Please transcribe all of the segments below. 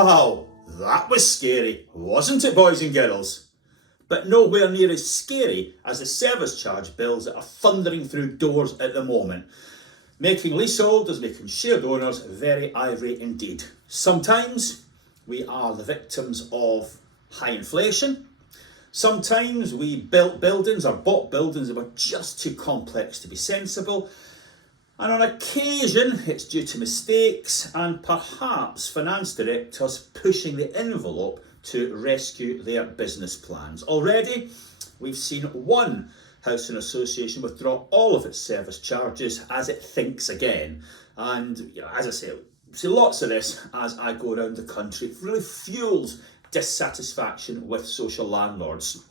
Wow, that was scary, wasn't it, boys and girls? But nowhere near as scary as the service charge bills that are thundering through doors at the moment, making leaseholders, making shared owners very irate indeed. Sometimes we are the victims of high inflation. Sometimes we built buildings or bought buildings that were just too complex to be sensible. And on occasion, it's due to mistakes and perhaps finance directors pushing the envelope to rescue their business plans. Already, we've seen one housing association withdraw all of its service charges as it thinks again. And as I say, see lots of this as I go around the country. It really fuels dissatisfaction with social landlords.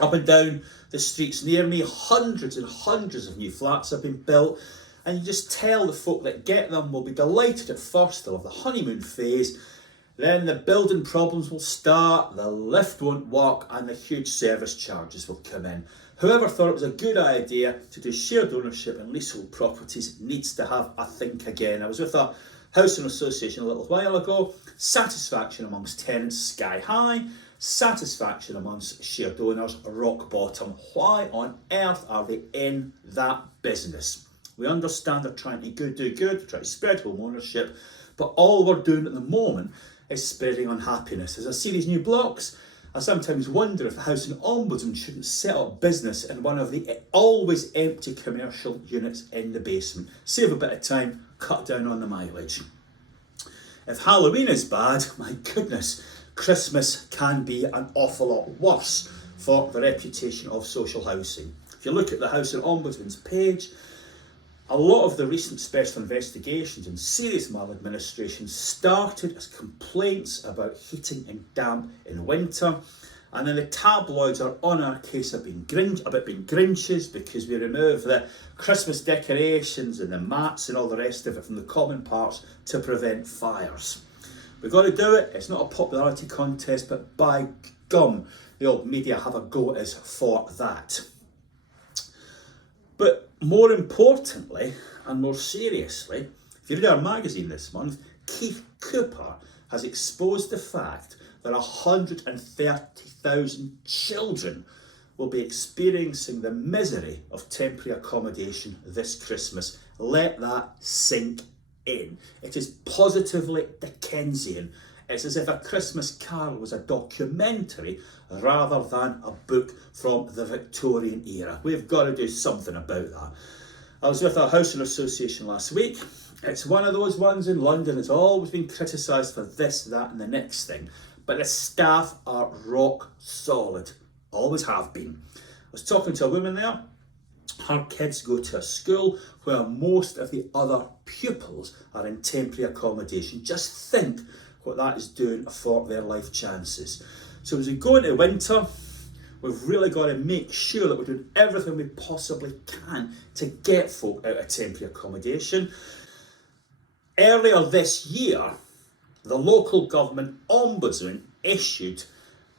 Up and down the streets near me, hundreds and hundreds of new flats have been built. And you just tell the folk that get them will be delighted at first, they'll have the honeymoon phase, then the building problems will start, the lift won't work, and the huge service charges will come in. Whoever thought it was a good idea to do shared ownership in leasehold properties needs to have a think again. I was with a housing association a little while ago. Satisfaction amongst tenants sky high, satisfaction amongst shared owners rock bottom. Why on earth are they in that business? We understand they're trying to do good, try to spread home ownership, but all we're doing at the moment is spreading unhappiness. As I see these new blocks, I sometimes wonder if the Housing Ombudsman shouldn't set up business in one of the always empty commercial units in the basement. Save a bit of time, cut down on the mileage. If Halloween is bad, my goodness, Christmas can be an awful lot worse for the reputation of social housing. If you look at the Housing Ombudsman's page, a lot of the recent special investigations and serious maladministration started as complaints about heating and damp in winter, and then the tabloids are on our case about being Grinches because we remove the Christmas decorations and the mats and all the rest of it from the common parts to prevent fires. We've got to do it. It's not a popularity contest, but by gum, the old media have a go at us for that. But more importantly, and more seriously, if you read our magazine this month, Keith Cooper has exposed the fact that 130,000 children will be experiencing the misery of temporary accommodation this Christmas. Let that sink in. It is positively Dickensian. It's as if A Christmas Carol was a documentary rather than a book from the Victorian era. We've got to do something about that. I was with a housing association last week. It's one of those ones in London that's always been criticised for this, that and the next thing. But the staff are rock solid. Always have been. I was talking to a woman there. Her kids go to a school where most of the other pupils are in temporary accommodation. Just think what that is doing for their life chances. So as we go into winter, we've really got to make sure that we're doing everything we possibly can to get folk out of temporary accommodation. Earlier this year, the local government ombudsman issued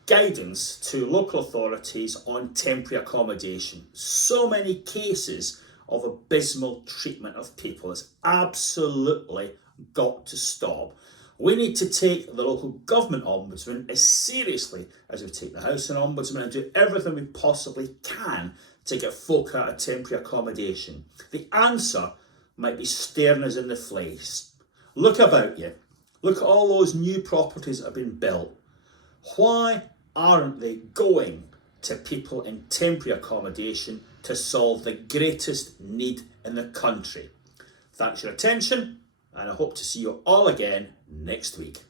guidance to local authorities on temporary accommodation. So many cases of abysmal treatment of people. It's absolutely got to stop. We need to take the local government ombudsman as seriously as we take the housing ombudsman and do everything we possibly can to get folk out of temporary accommodation. The answer might be staring us in the face. Look about you. Look at all those new properties that have been built. Why aren't they going to people in temporary accommodation to solve the greatest need in the country? Thanks for your attention, and I hope to see you all again next week.